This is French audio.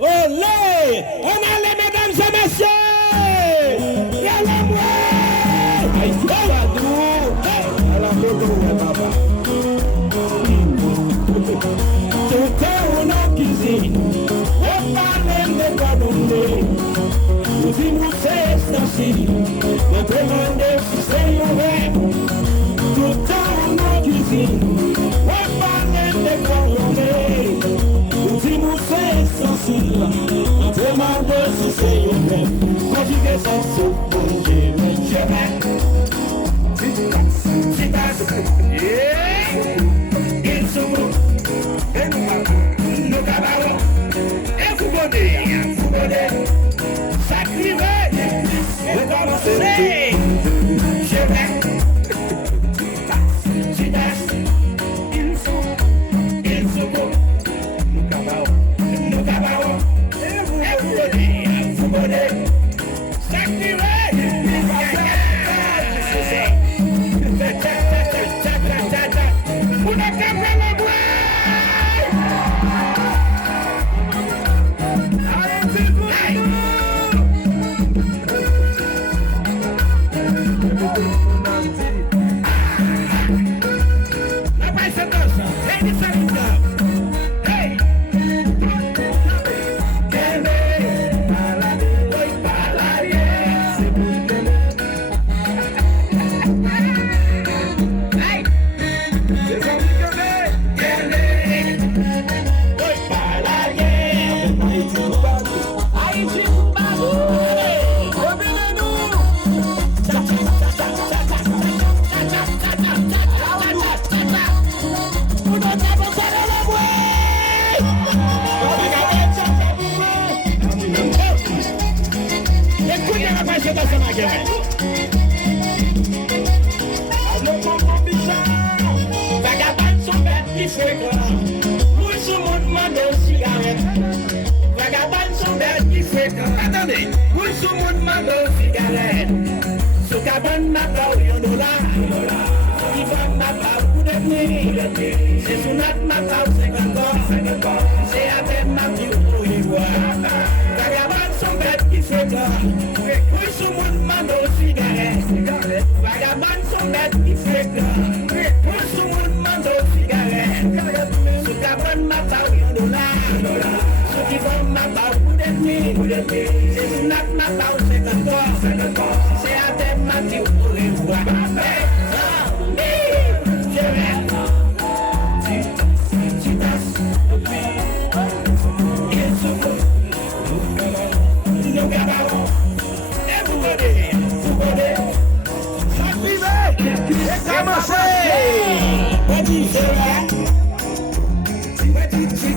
Olé! On a les mesdames et messieurs! Regardez-moi! Haïti Badou! À la photo, papa. Tout est en cuisine. On parle de quoi donner. Nous vivons ces temps-ci. Notre monde, c'est ouvert. Tout est en cuisine. On parle de quoi donner. Nous vivons ces temps-ci. Notre monde, c'est ouvert. Conjugaison, c'est bon Dieu. Je vais. Ils sont bons. Nous cabarons. Et vous bonnet. Sacrivé. Recommencer. Je vais. Ils sont bons. Nous cabarons. Et vous bonnet. Sacrivé. HAITI Sailing Cup. Hey! Le Tonton Bicha, vagabond son bête qui fréquent. Mouille sous mon demande de cigarette. Vagabond son bête qui fréquent. Attendez, mouille sous mon demande de cigarette. Sous cabane ma pau yon dollar. Qui va ma pau pour devenir. C'est sous notre ma pau 50 ans. C'est avec ma vie pour y voir. Vagabond son bête qui fréquent. Mouille sous mon demande de cigarette. Vagabond son bête qui fréquent. Mouille sous mon demande de cigarette. Sous cabane ma pau yon dollar. Ceux qui vont ma pau pour devenir. C'est sous notre ma pau 50 ans. C'est avec ma vie pour y voir. Petit